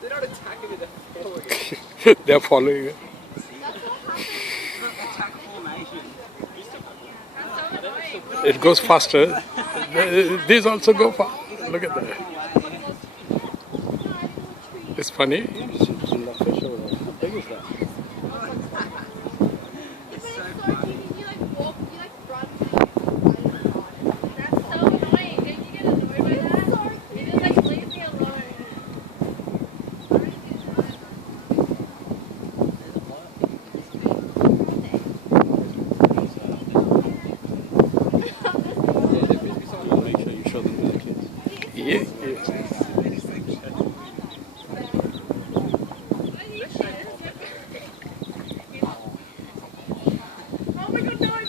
They're not attacking it, they're following it. They're following it. Attack formation. It goes faster. These also go fast. Look at that. It's funny. How big is that? Make sure you show them to the kids. Yeah. Oh my god, no!